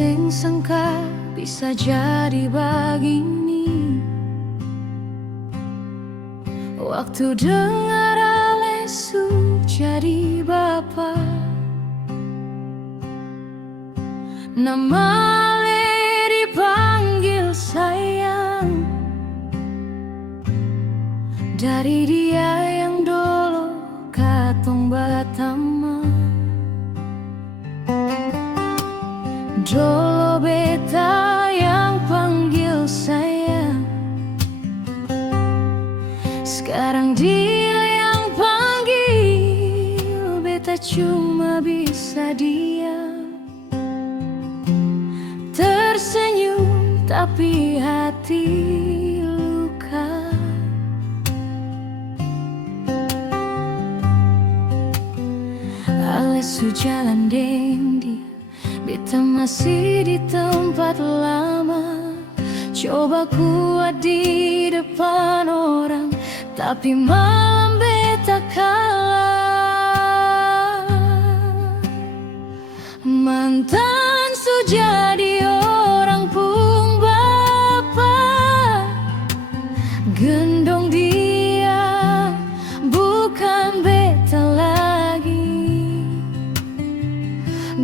sing sangka bisa jadi begini. Waktu dengar Alesu jadi bapa, nama Ale dipanggil sayang. Dari dia yang dulu katong batama, dulu beta yang panggil sayang. Sekarang dia yang panggil beta, cuma bisa diam, tersenyum tapi hati luka. Alesu jalan deng dia, beta masih di tempat lama. Coba kuat di depan orang, tapi malam beta kalah. Mantan su jadi orang pung bapa, gendong dia bukan beta lagi.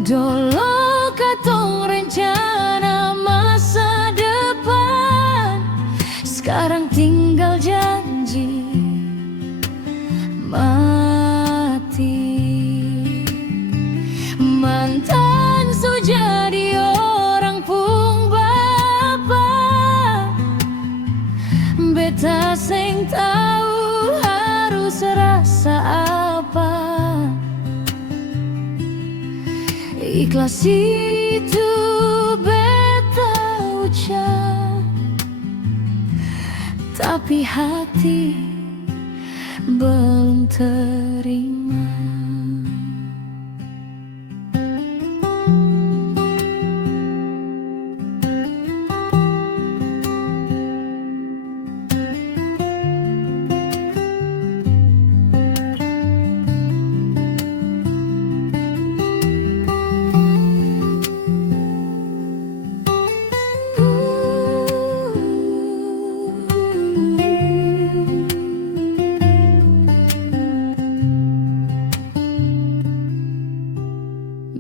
Dulu katong rencana masa depan, sekarang tinggal janji mati. Mantan su jadi orang pung bapa, beta seng tahu harus rasa apa. Ikhlas itu beta ucap, tapi hati belum terima.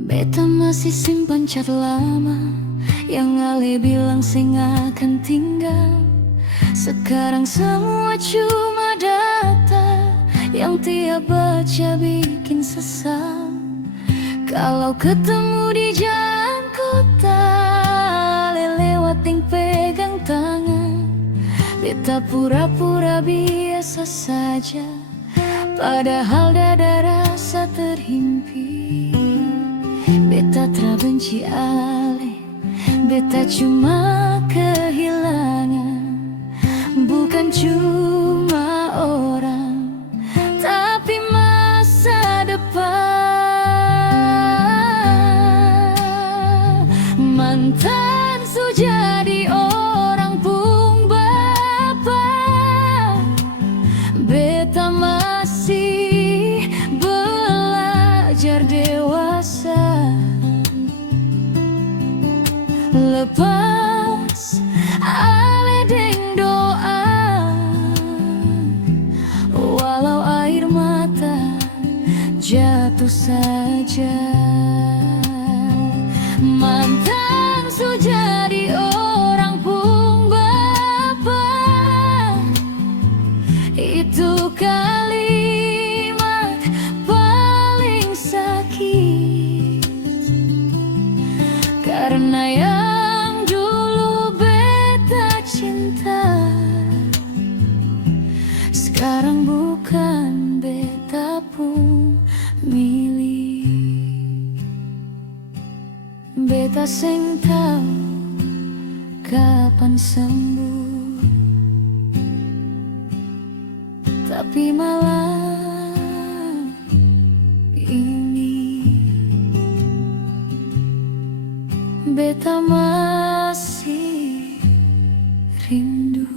Beta masih simpan cat lama yang Ale bilang sing akan tinggal. Sekarang semua cuma data yang tiap baca bikin sesal. Kalau ketemu di jalan kota, Ale lewat yang pegang tangan. Beta pura-pura biasa saja, padahal dada rasa terhimpit. Beta terbenci Ale, beta cuma kehilangan. Bukan cuma orang, tapi masa depan. Mantan su jadi orang pung bapa, beta masih belajar dewasa. Lepas Ale deng doa, walau air mata jatuh saja. Mantan su jadi orang pung bapa, itu kalimat paling sakit. Karena yang dulu beta cinta, sekarang bukan beta pun milik. Beta seng tahu kapan sembuh, tapi malam ini beta masih rindu.